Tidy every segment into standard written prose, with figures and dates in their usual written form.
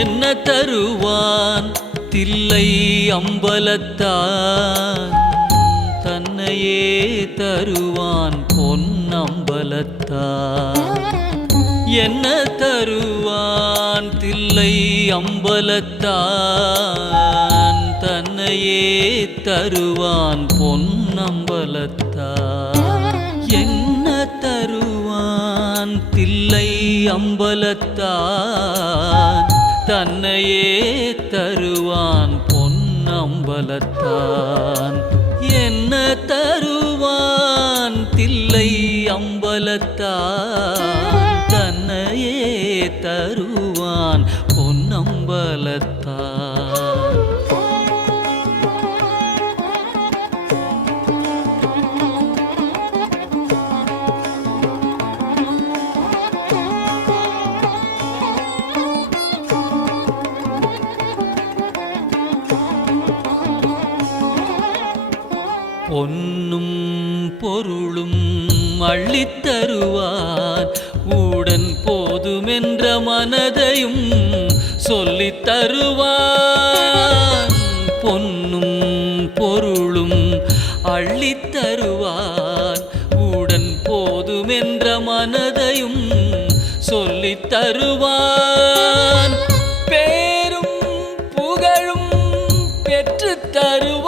என்ன தருவான் தில்லை அம்பலத்தான், தன்னையே தருவான் பொன்னம்பலத்தான். என்ன தருவான் தில்லை அம்பலத்தான், தன்னையே தருவான் பொன்னம்பலத்தான். என்ன தருவான் தில்லை அம்பலத்தான், தன்னையே தருவான் பொன்னம்பலத்தான். என்ன தருவான் தில்லை அம்பலத்தான், தன்னையே தருவான் பொன்னம்பலத்தான். பொன்னும் பொருளும் அள்ளித்தருவான், உடன் போதுமென்ற மனதையும் சொல்லித் தருவான். பொன்னும் பொருளும் அள்ளித்தருவான், உடன் போதுமென்ற மனதையும் சொல்லித் தருவான். பேரும் புகழும் பெற்றுத் தருவான்.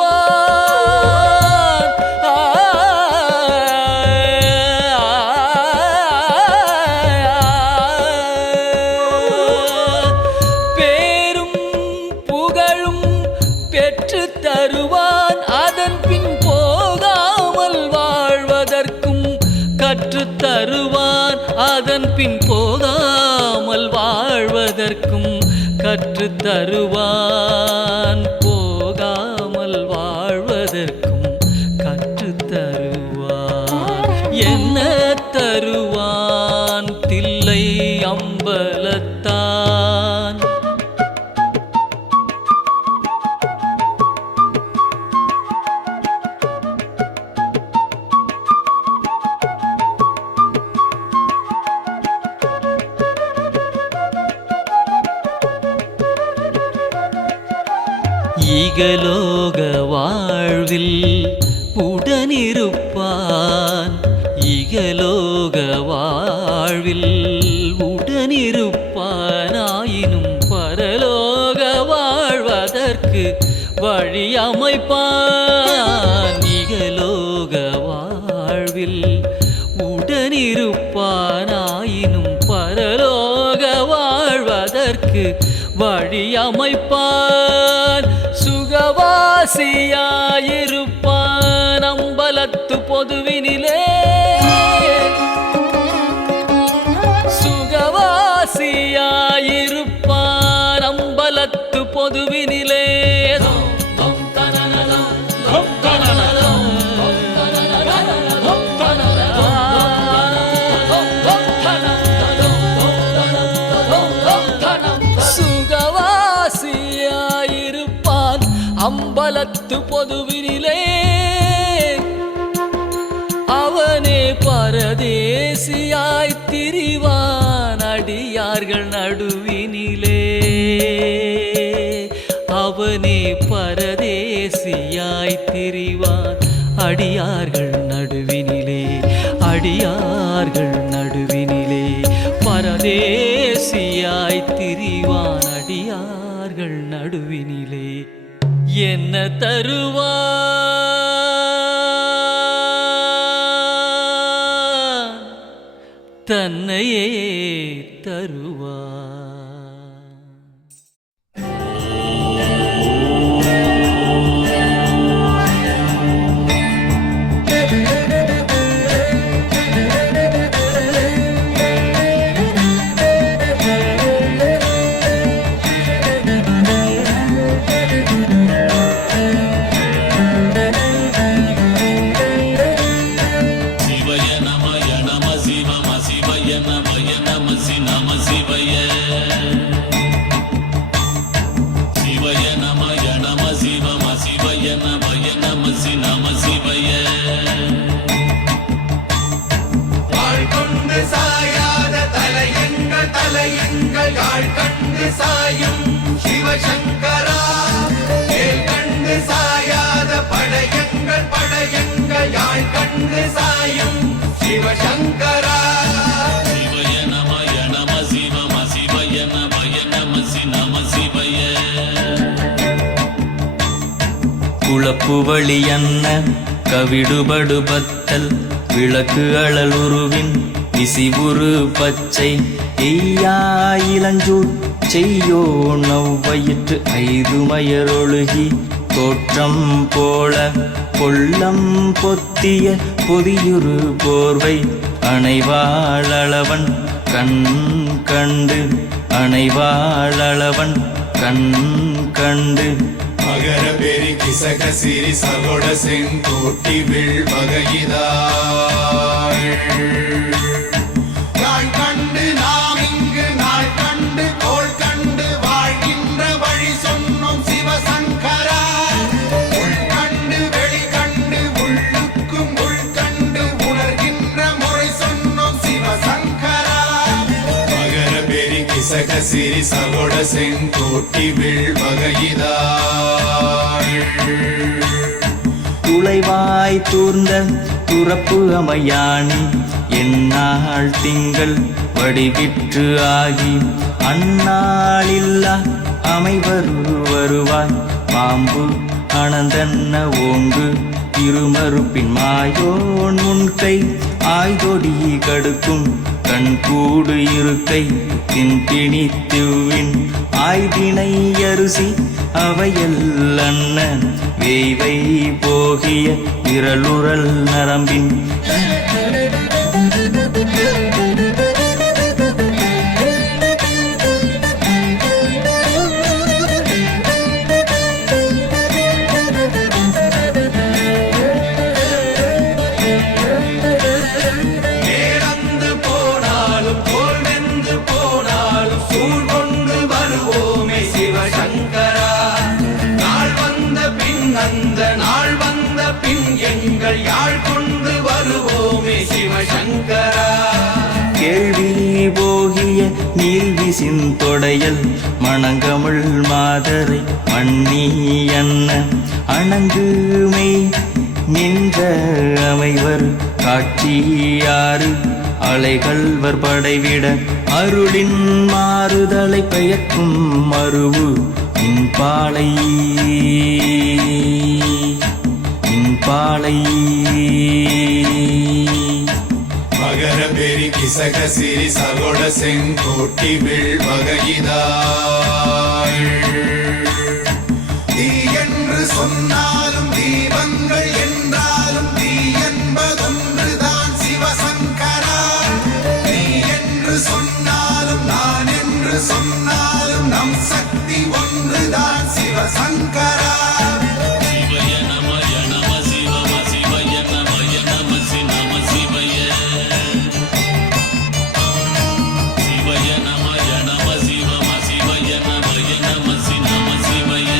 தருவான் அதன் பின் போகாமல் வாழ்வதற்கும் கற்றுத் தருவான். அதன் பின் போகாமல் வாழ்வதற்கும் கற்றுத் தருவான். போகாமல் வாழ்வதற்கும் கற்றுத் தருவான். என்ன தருவான் தில்லை அம்பலத்தான். இகலோக வாழ்வில் உடனிருப்பான், இகலோக வாழ்வில் உடனிருப்பான். ஆயினும் பரலோக வாழ்வதற்கு வழி அமைப்பான். இகலோக வாழ்வில் உடனிருப்பான், ஆயினும் பரலோக வாழ்வதற்கு வழி அமைப்பான். சுகவாசியாயிருப்பான் அம்பலத்து பொதுவினிலே, சுகவாசியாயிருப்பான் அம்பலத்து பொதுவினிலே. அம்பலத்து பொதுவினிலே அவனே பரதேசியாய் திரிவான் அடியார்கள் நடுவினிலே. அவனே பரதேசியாய் திரிவான் அடியார்கள் நடுவினிலே. அடியார்கள் நடுவினிலே பரதேசியாய் திரிவான் அடியார்கள் நடுவினிலே. என்ன தருவான் தன்னையே தருவான். மலை எங்கள் யாழ் கண்டு சாயும் சிவசங்கரா மேல் கண்டு சாயாத படையங்கள் யாழ் கண்டு சாயும் சிவசங்கரா சிவய நமய நம சிவம சிவய நமய நம நம சிவய குளப்புவழி அன்ன கவிடுபடு பத்தல் விளக்கு அழலுருவின் விசிவுரு பச்சை எய்யா இளஞ்சூர் செய்யோ நவ்வயிற்று ஐதுமயரொழுகி தோற்றம் போல கொள்ளம் பொத்திய பொதியுரு போர்வை அணைவாளவன் கண் கண்டு அணைவாளவன் கண் கண்டு மகர பெரி கிசக சிறி சகோட செங்கோட்டி வில் வகையிதாள் நாள் கண்டு நாம் இங்கு நாள் கண்டு கோள் கண்டு வாழ்கின்ற வழி சொன்னோம் சிவசங்கரா உள் கண்டு வெளி கண்டு உள்ளுக்கும் உள் கண்டு உணர்கின்ற முறை சொன்னோம் சிவசங்கரா மகர பெரி கிசக சிறி சகோட செங்கோட்டி வில் வகையிதாள் துளைவாய் தூர்ந்த துறப்பு அமையாணி எந்நாள் திங்கள் வடிவிற்று ஆகி அந்நாளில்லா வருவாய் பாம்பு அனந்தன்ன ஓங்கு திருமறுப்பின் மாயோன் முன்கை ஆய்தொடி கடுக்கும் கண்கூடு இருக்கை தின்பிணித்துவின் ஆய்தினை அரிசி அவையல் அண்ண வேய்வை போகிய விரலுறல் நரம்பின் யாழ் கொண்டு வருவோமே சிவசங்கரா கேள்வி போகிய நீல்விசின் தொடையல் மணங்கமிழ் மாதரை மண்ணி அன்ன அணங்குமை நின்ற அமைவர் காட்சியாறு அலைகள்வர் படைவிட அருளின் மாறுதலை பெயர்க்கும் மருவு இன்பாலை பாலை மகர பெரி கிசக சிறி சகோட செங்கோட்டி வில் வகையிதாள் தீ என்று சொன்னாலும் தீபங்கள் என்றாலும் தீ என்பதொன்றுதான் சிவசங்கரா நீ என்று சொன்னாலும் நான் என்று சொன்னாலும் நம் சக்தி ஒன்றுதான் சிவசங்கரா சிவய நமய நம சிவம சிவய நமய நம நம சிவய சிவய நமய நம சிவம சிவய நமய நம நம சிவய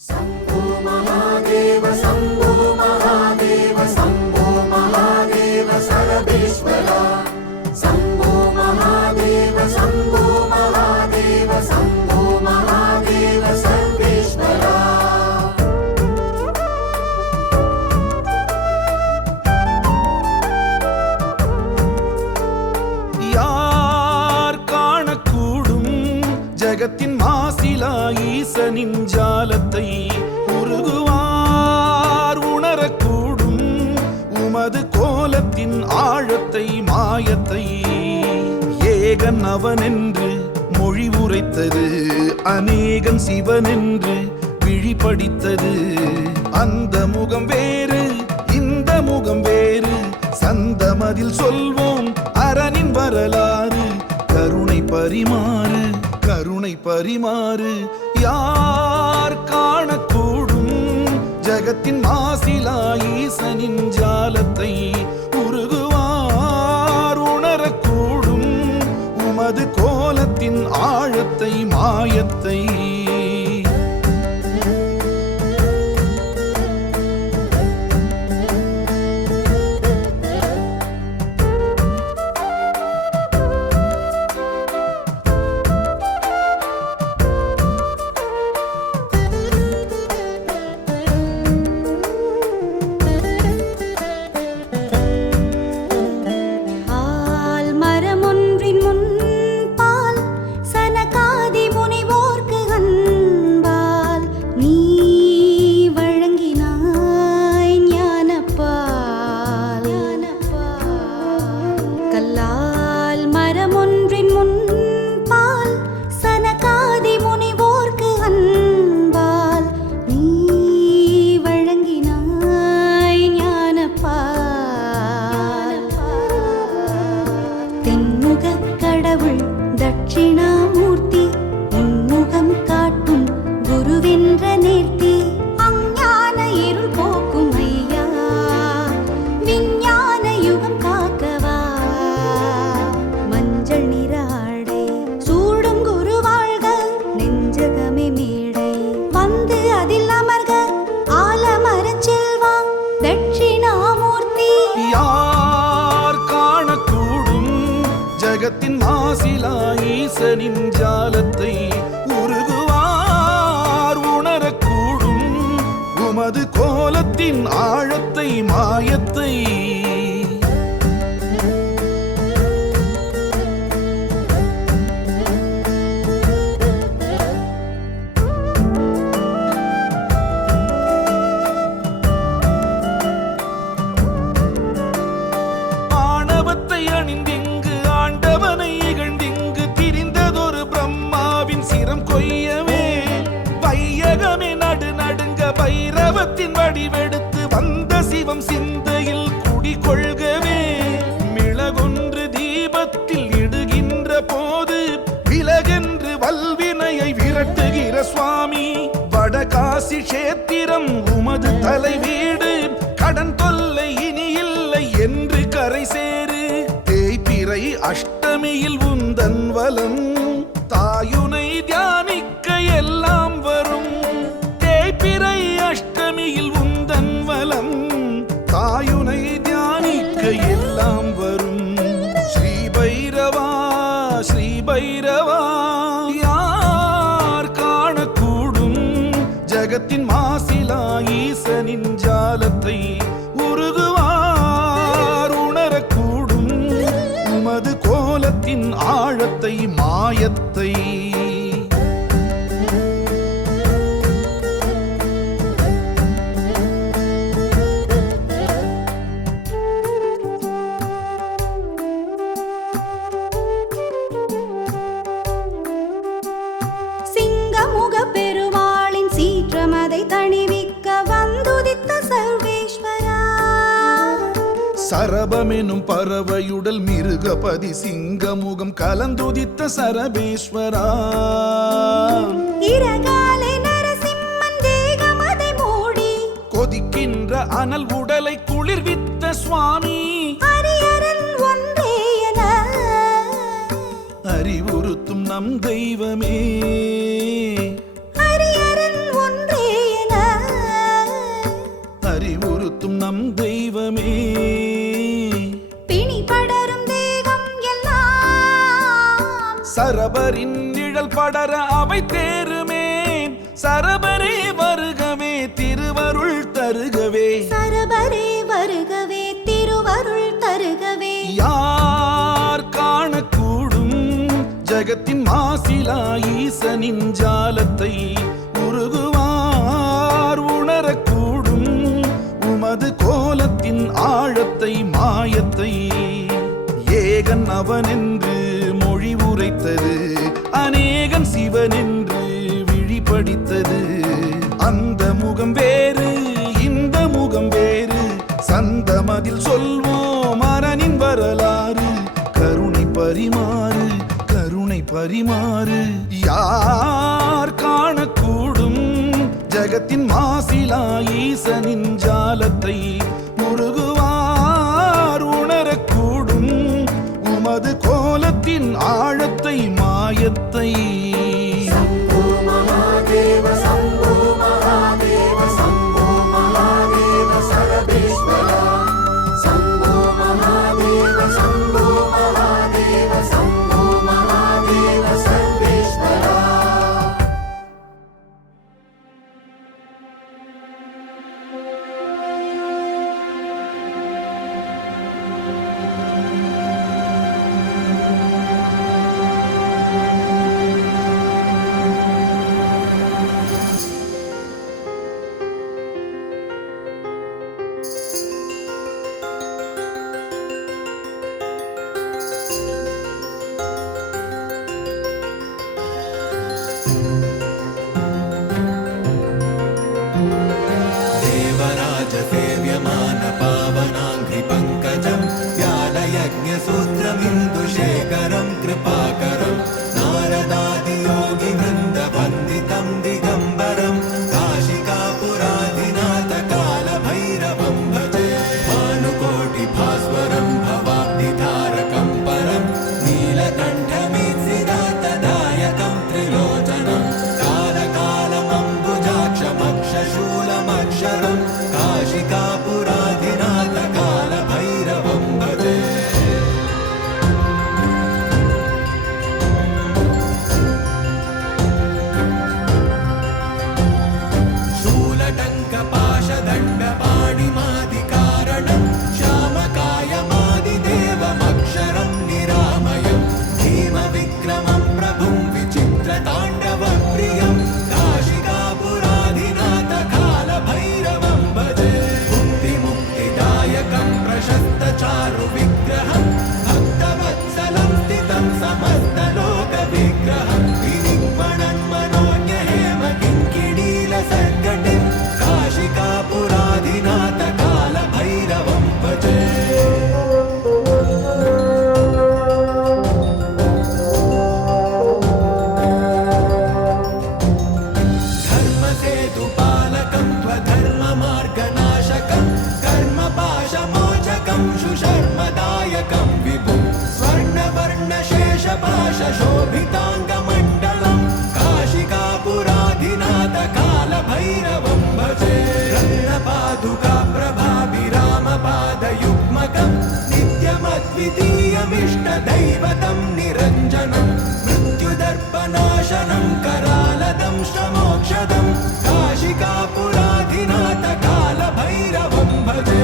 शम्भो महादेव शम्भो महादेव शम्भो महादेव सर्वेश्वरा शम्भो महादेव शम्भो महादेव शम्भो महादेव सर्वेश्वरा யார் காணக்கூடும் ஜகத்தின் மாசிலா ஈசனின் ஜாலத்தை உருகுவார் உணரக்கூடும் உமது கோலத்தின் ஆழத்தை மாயத்தை ஏகன் அவனென்று மொழி உரைத்தது அநேகன் சிவனென்று விழிபடித்தது அந்த முகம் வேறு இந்த முகம் வேறு சந்தமதில் சொல்வோம் அரணின் வரலாறு கருணை பரிமாறு கருணை பரிமாறு யார் காணக்கூடும் ஜகத்தின் மாசிலா ஈசனின் ஜாலத்தை உருகுவார் உணரக்கூடும் உமது கோலத்தின் ஆழத்தை மாயத்தை ஜகத்தின் மாசிலா ஈசனின் ஜாலத்தை உருகுவார் உணரக்கூடும் உமது கோலத்தின் ஆழத்தை மாயத்தை. அணிந்திங்கு ஆண்டவனை இகழ்ந்திங்கு திரிந்ததொரு பிரம்மாவின் சிரம் கொய்யவே வையகமே நடுநடுங்க பைரவத்தின் வடிவெடுத்து வந்த சிவம் சிந்தையில் குடிகொள்கவே மிளகொன்று தீபத்தில் இடுகின்ற போது விலகென்று வல்வினையை விரட்டுகிற சுவாமி. வடகாசி கஷேத்திரம் உமது தலை வீடு கடன் தொல்லை இனி இல்லை என்று கரை சேரு. தேய்பிறை அஷ்டமியில் உந்தன் வலம் தாயுனை தியானிக்க எல்லாம் வரும். தேய்பிறை அஷ்டமியில் உந்தன் வலம் தாயுனை தியானிக்க எல்லாம் வரும். ஸ்ரீ பைரவா ஸ்ரீ பைரவா யார் காணக்கூடும் ஜகத்தின் மாசிலா ஈசனின் ஜாலத்தை உருகுவார் உணரக்கூடும் உமது கோலத்தின் ஆழத்தை மாயத்தை. சிங்கமுக பெருமாளின் சீற்றமதை தணிவிக்க வந்துதித்த சர்வேஸ்வரா. சரபமெனும் பறவையுடல் மிருகபதி சிங்கமுகம் கலந்துதித்த சரபேஸ்வரா. இரகாலை நரசிம்மன் தேகமதை மூடி கொதிக்கின்ற அனல் உடலை குளிர்வித்த சுவாமி. அரியரன் ஒன்றே என அறிவுறுத்தும் நம் தெய்வமே. அரியரன் ஒன்றே என அறிவுறுத்தும் நம் தெய்வமே. பிணி படரும் தேகம் எல்லாம் சரபரின் நிழல் படர அவை தேருமே. சரபரே வருகவே திருவருள் தருகவே. சரபரே வருகவே திருவருள் தருகவே. யார் காணக்கூடும் ஜகத்தின் மாசிலா ஈசனின் ஜாலத்தை உருகுவார் உணரக்கூடும் உமது கோலத்தின் ஆழத்தை மாயத்தை. ஏகன் அவனென்று மொழி உரைத்தது அநேகன் சிவனென்று விழிபடித்தது. அந்த முகம் வேறு இந்த முகம் வேறு சந்தமதில் சொல்வோம் அரணின் வரலாறு. கருணை பரிமாறு கருணை பரிமாறு. யார் காணக்கூடும் ஜகத்தின் மாசிலா ஈசனின் ஜாலத்தை உருகுவார் உணரக்கூடும் உமது கோலத்தின் ஆழத்தை மாயத்தை. शम्भो महादेव शम्भो महादेव शम्भो महादेव सर्वेश्वरा. शम्भो महादेव शम्भो महादेव शम्भो महादेव सर्वेश्वरा. सुधारकं सुशर्मदायकं विभुं स्वर्णवर्णशेषपाशशोभिताङ्गमण्डलं काशिकापुराधिनाथ कालभैरवं भजे रत्नपादुका प्रभाभिरामपादयुग्मकं नित्यमद्वितीयमिष्टदैवतं निरञ्जनं मृत्युदर्पनाशनं करालदं श्रमोक्षदं काशिकापुराधिनाथ कालभैरवं भजे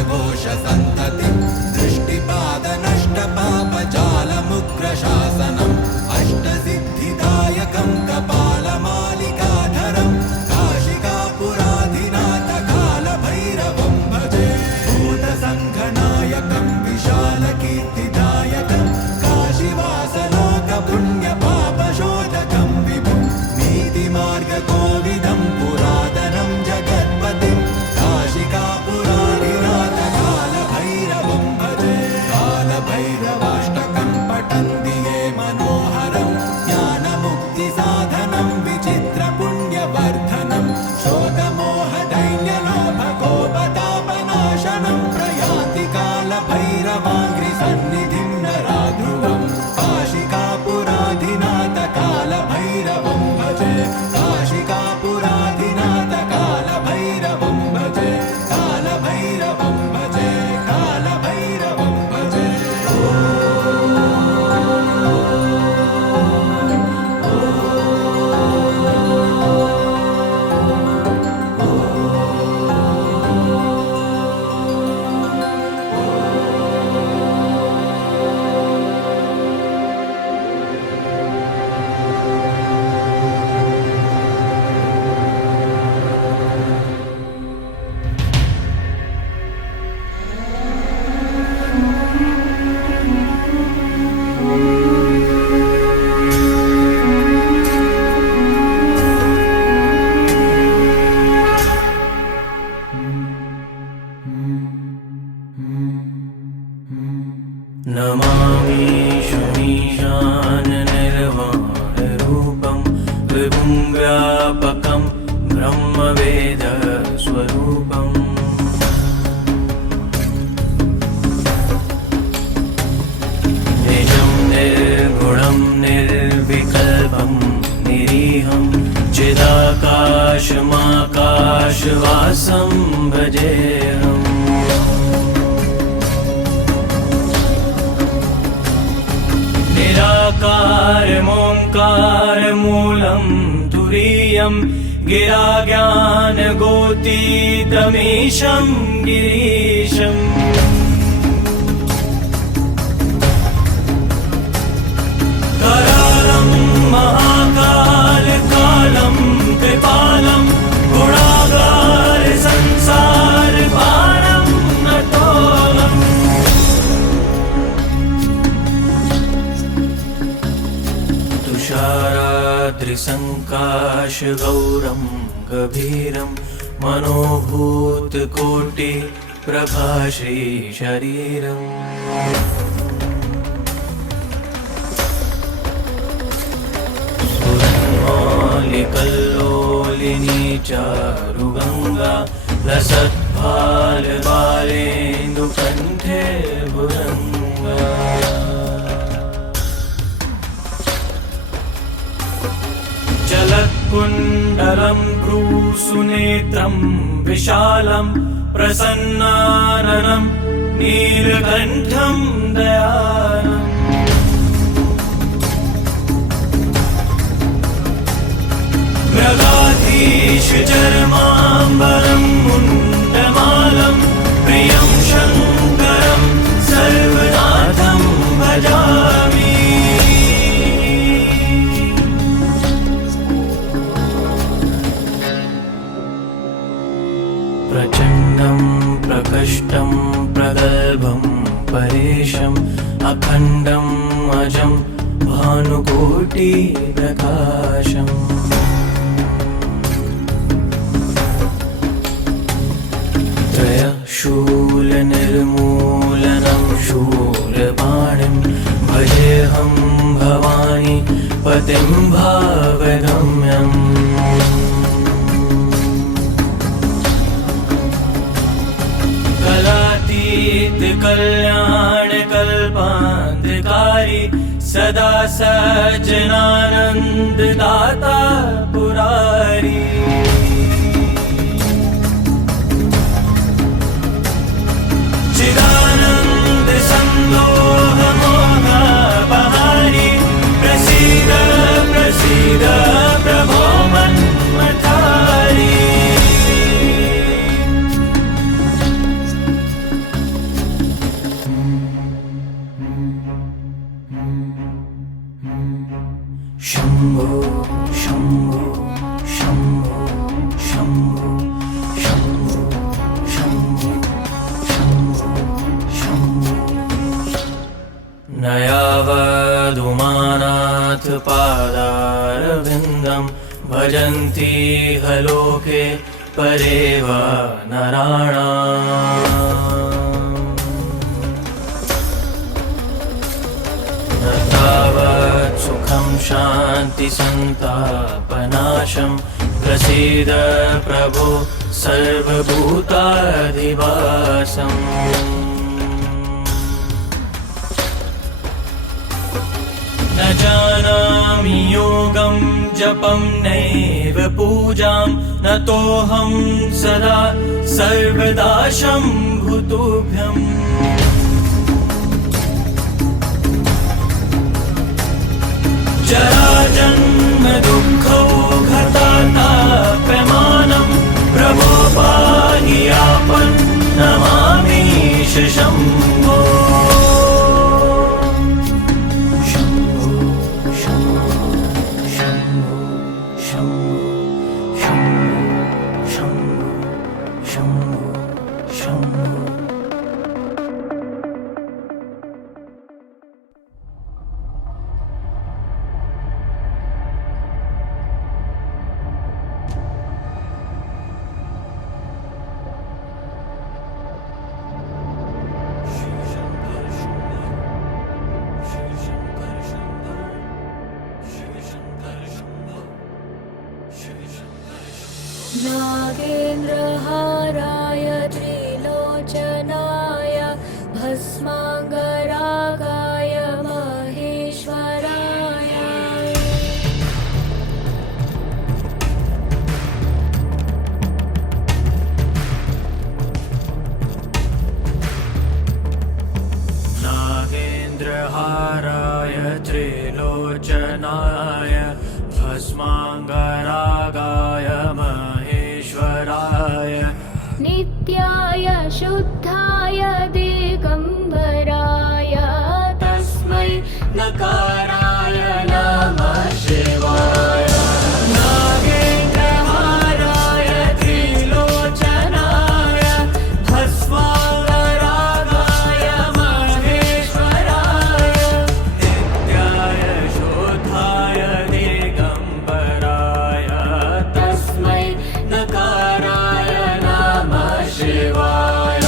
पद्मचाण्डघोषसन्ततिं दृष्टिपादनष्टपापजालमुग्रशासनम् अष्टसिद्धिदायकं कपालमालिकाधरं काशिकापुराधिनाथ कालभैरवं भजे भूतसङ्घनायकं विशालकीर्तिदायकं काशीवासलोकपुण्यपापशोधकं विभुं नीतिमार्गकोविदं पुरातनं जगत्पतिं काशिकापुराधिनाथ कालभैरवं भजे कालभैरवाष्टकं पठन्ति ये मनोहरं ज्ञानमुक्तिसाधनं विचित्रपुण्यवर्धनं शोकमोहदैन्यलोभकोपतापनाशनं प्रयान्ति कालभैरवाङ्घ्रिसन्निधिं नराध्रुवं काशिकापुराधिनाथ कालभैरवं भजे काशिकापुराधिनाथ कालभैरवं भजे कालभैरवं भजे कालभैरवं भजे नमामि शमीशाननिर्वाणरूपं विभुं व्यापकं ब्रह्मवेदस्वरूपम् निजं निर्गुणं निर्विकल्पं निरीहं चिदाकाशमाकाशवासं भजेऽहम् निराकारमोङ्कारमूलं तुरीयं गिराज्ञानगोतीतमीशं गिरीशम् करालं महाकालकालं कृपालं गुणागार संसारपारं नतोऽहम् तुषाराद्रिसङ्काशगौरं गभीरं मनोभूतकोटिप्रभाश्रीशरीरम् स्फुरन्मालिकल्लोलिनी चारुगङ्गा लसत्फालबालेन्दुकण्ठे भुरङ्गा जलत्कुण्डलं भ्रूसुनेत्रं विशालं प्रसन्नाननं नीलकण्ठं दयालम् मृगाधीशचर्माम्बरं मुण्डमालं प्रियं शङ्करं सर्वनाथं भजामि प्रचण्डं प्रकष्टं प्रगल्भं परेशम् अखण्डम् अजं भानुकोटिप्रकाशम् त्रयशूलनिर्मूलनं शूलपाणिं भजे वन्देऽहं भवानी पतिं भावगम्यम् कलातीत कल्याण कल्पान्धकारी सदा सज्जनानंद दाता पुरारी चिदानंद संदोह मोह बहारी प्रसीद प्रसीद प्रभो मन्मथारी शंभो शंभो शंभो शंभो शंभो शंभो शंभो शंभो नयावदुमानाथ पादारविन्दं भजन्ति हलोके परेव नराणाम् तावत् सुखं शान्ति संतापनाशं प्रसीद प्रभो सर्वभूताधिवासम् न जानामि योगं जपं नैव पूजां नतोऽहं सदा सर्वदा शम्भुतुभ्यम् जरा जन्म दुःखौघताताप्यमानं प्रभो पाहि आपन्नमामीश शम्भो शम्भो शम्भो शम्भो शम्भो शम्भो शम्भो शम्भो नागेन्द्रहाराय त्रिलोचनाय भस्माङ्गरागाय महेश्वराय नागेन्द्रहाराय त्रिलोचनाय भस्माङ्गरागाय महेश्वराय नित्याय शुद्धाय दिगम्बराय तस्मै नकाराय नमः शिवाय नागेन्द्रहाराय त्रिलोचनाय भस्माङ्गरागाय महेश्वराय नित्याय शुद्धाय दिगम्बराय तस्मै नकाराय नमः शिवाय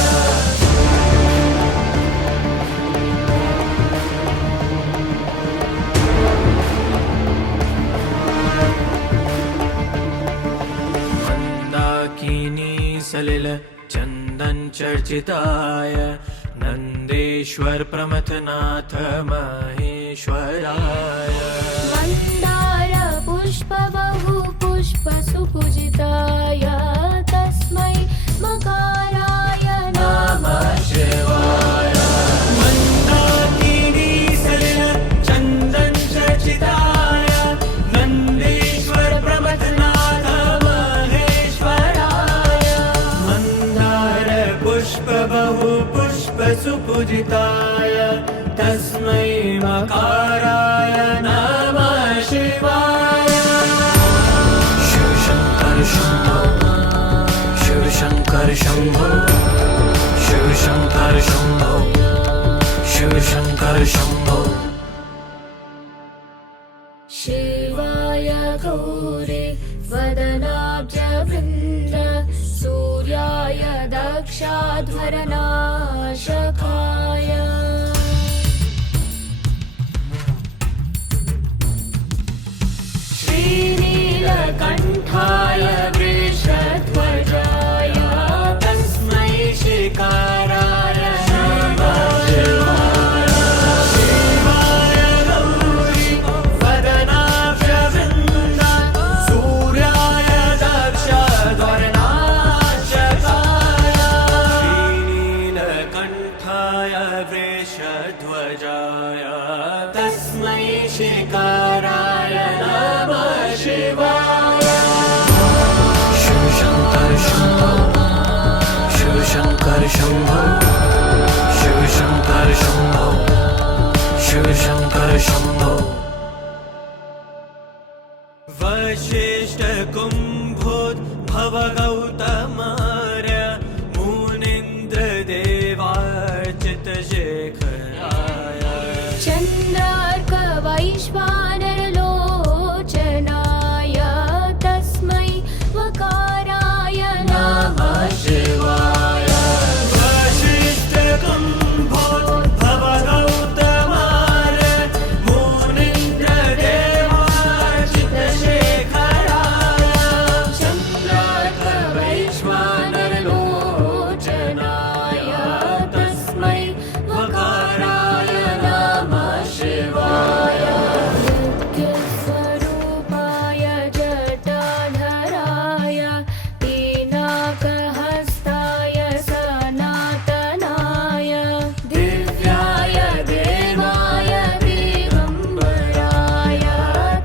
मंदाकिनी सलिल चंदन चर्चिताय नंदेश्वर प्रमथनाथ महेश्वराय मन्दार पुष्प बहु पुष्प सुपूजिताय तस्मै मकाराय नमः शिवाय मंदाकिनी सलिल चंदन चर्चिताय नंदेश्वर प्रमथनाथ महेश्वराय मंदार पुष्प बहु पुष्प सुपूजिताय तस्मै मकाराय नमः शिवाय शिव शंकर शंभो शिव शंकर शंभो शिव शंकर शंभो शिव शंकर शंभो शिवाय गौरी वदनाब्जवृन्द सूर्याय दक्षाध्वरनाशकाय शेषध्वजाय तस्मै शिकाराय नमः शिवाय शिव शंकर शंभो शिव शंकर शंभो शिव शंकर शंभो शिव शंकर शंभो वशिष्ठ कुंभोद्भव गौतमार्य मुनीन्द्र देवार्चित शेखराय चन्द्रार्क वैश्वानरलोचनाय तस्मै वकाराय नमः शिवाय वशिष्ठ कुंभोद्भव गौतमार्य मुनीन्द्र देवार्चित शेखराय चन्द्रार्क वैश्वानरलोचनाय तस्मै वकाराय नमः शिवाय नित्यस्वरूपाय जटाधराय पिनाकहस्ताय सनातनाय दिव्याय देवाय दिगम्बराय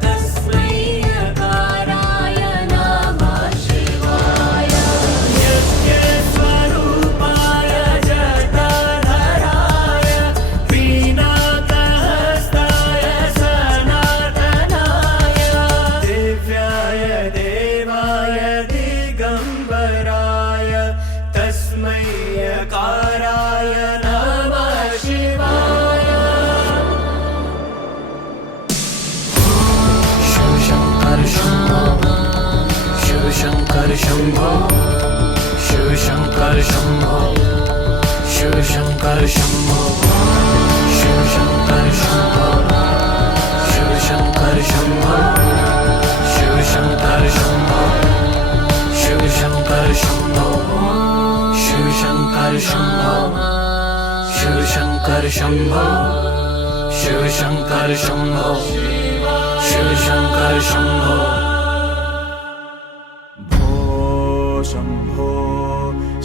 तस्मै यकाराय नमः शिवाय नित्यस्वरूपाय जटाधराय वीणाकहस्ताय सनातनाय दिव्याय देवाय दिगम्बराय तस्मै यकाराय नमः शिवाय शिव शंकर शंभो शिव शंकर शंभो शिव शंकर शंभो शिव शंकर शंभो शिव शंकर शंभो शिव शंकर शंभो शिव शंकर शंभो शिव शंकर शंभो शिव शंकर शंभो शिव शंकर शंभो शिव शंकर शंभो शिव शंकर शंभो भो शंभो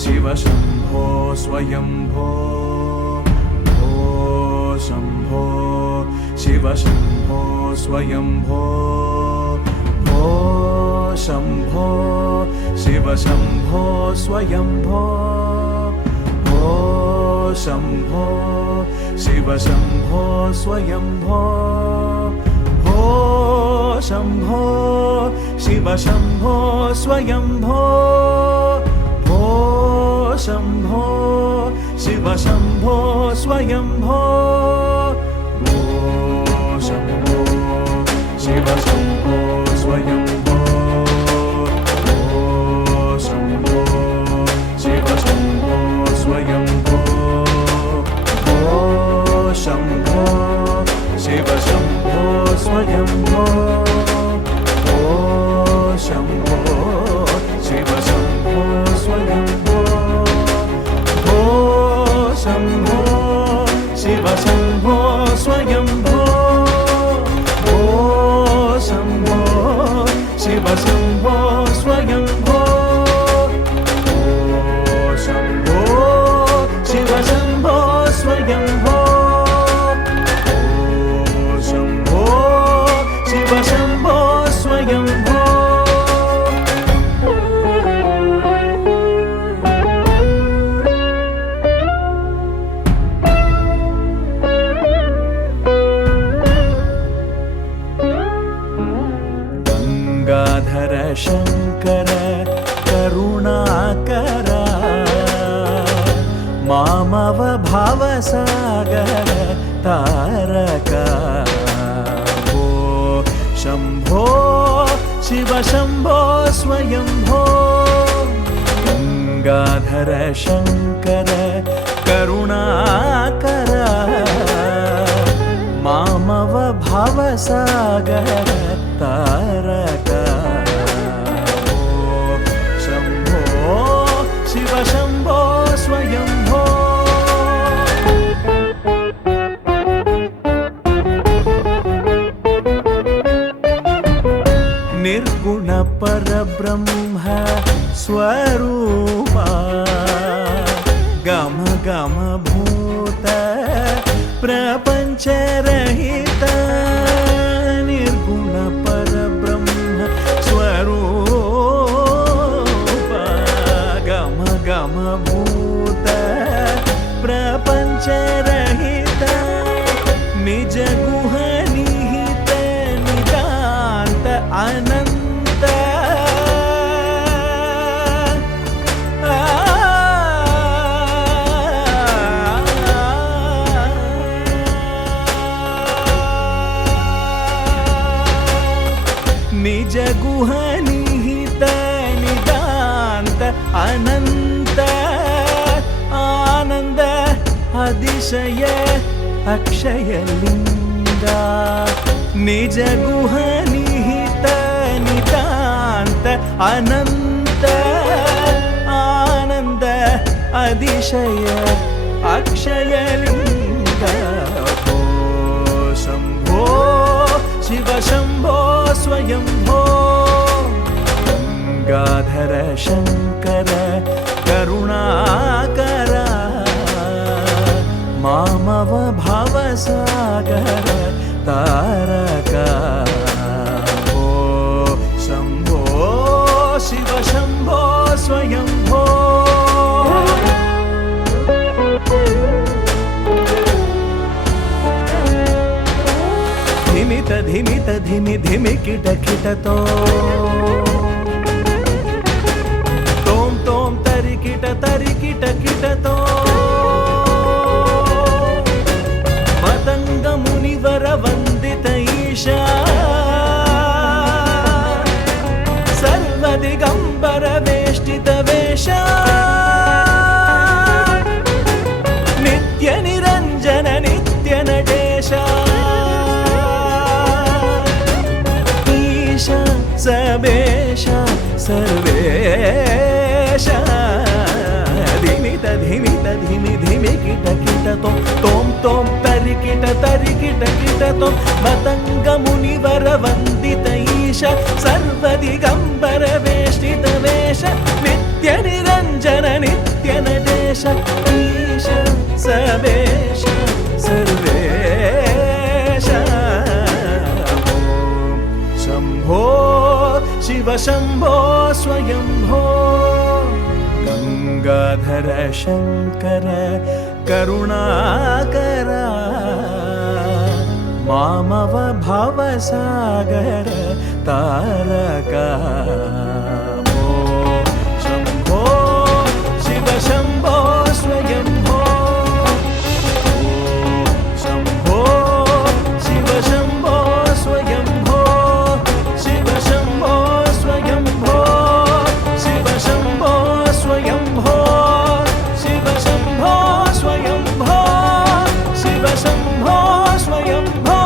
शिव शंभो स्वयंभो भो शंभो शिव शंभो स्वयंभो भो शंभो शिव शंभो स्वयंभो भो शंभो शिव शंभो स्वयंभो भो शंभो शिव शंभो स्वयंभो भो शंभो शिव शंभो स्वयंभो भो शंभो शिव शंभो स्वयंभो भो शंभो शिव शंभो स्वयंभो भो शंभो शिव शंभो स्वयंभो भो शंभो शिव शंभो स्वयंभो भो शंभो शिव शंभो स्वयंभो भो शंभो शिव शंभो स्वयंभो भो शंभो शिव शंभो स्वयंभो भो शंभो शिव शंभो स्वयंभो गंगाधर शंकर करुणाकर मामव भावसागर तारका भो शंभो शिव शंभो स्वयंभो गंगाधर शंकर करुणाकर मामव भावसागर तारका भो शंभो शिव शंभो स्वयंभो निर्गुण परब्रह्म स्वरूपा गम गम भूत प्र प्रपञ्चरहित निर्गुण परब्रह्म स्वरूप गम गम भूत प्रपञ्चरहित निज गुह निहित निदान्त अनन्त निज गुह निहित निदान्त अनन्त आनन्द अतिशय अक्षयलिङ्गा निज गुह निहित निदान्त अनन्त आनन्द अतिशय अक्षयलिङ्गा भो शम्भो शिव शम्भो स्वयंभो गङ्गाधर शङ्कर करुणाकर मामव भवसागर तारका भो शम्भो शिव शम्भो स्वयंभो धिमित धिमित धिमि धिमि किट किटतो तोम तोम तरि किट किटतो मतंग मुनिवर वंदित ईशा सर्वदिगंबर वेष्टित वेशा नित्य निरंजन नित्य नटेशा सबेशा सर्वेशा धिमित धिमित धिमि धिमि किट किटतो तोम तोम तरि किट किटतो मतंग मुनिवर वंदित ईश सर्वदिगंबर वेष्टित वेश नित्य निरंजन नित्य नटेश ईश सबेश सर्वेशा शम्भो शिव शम्भो स्वयंभो गङ्गाधर शङ्कर करुणाकर मामव भवसागर तारका भो शम्भो शिव शम्भो स्वयंभो शम्भो शिव शम्भो स्वयंभो शिव शम्भो स्वयंभो शिव शम्भो स्वयंभो शिव शम्भो स्वयंभो शिव शम्भो स्वयंभो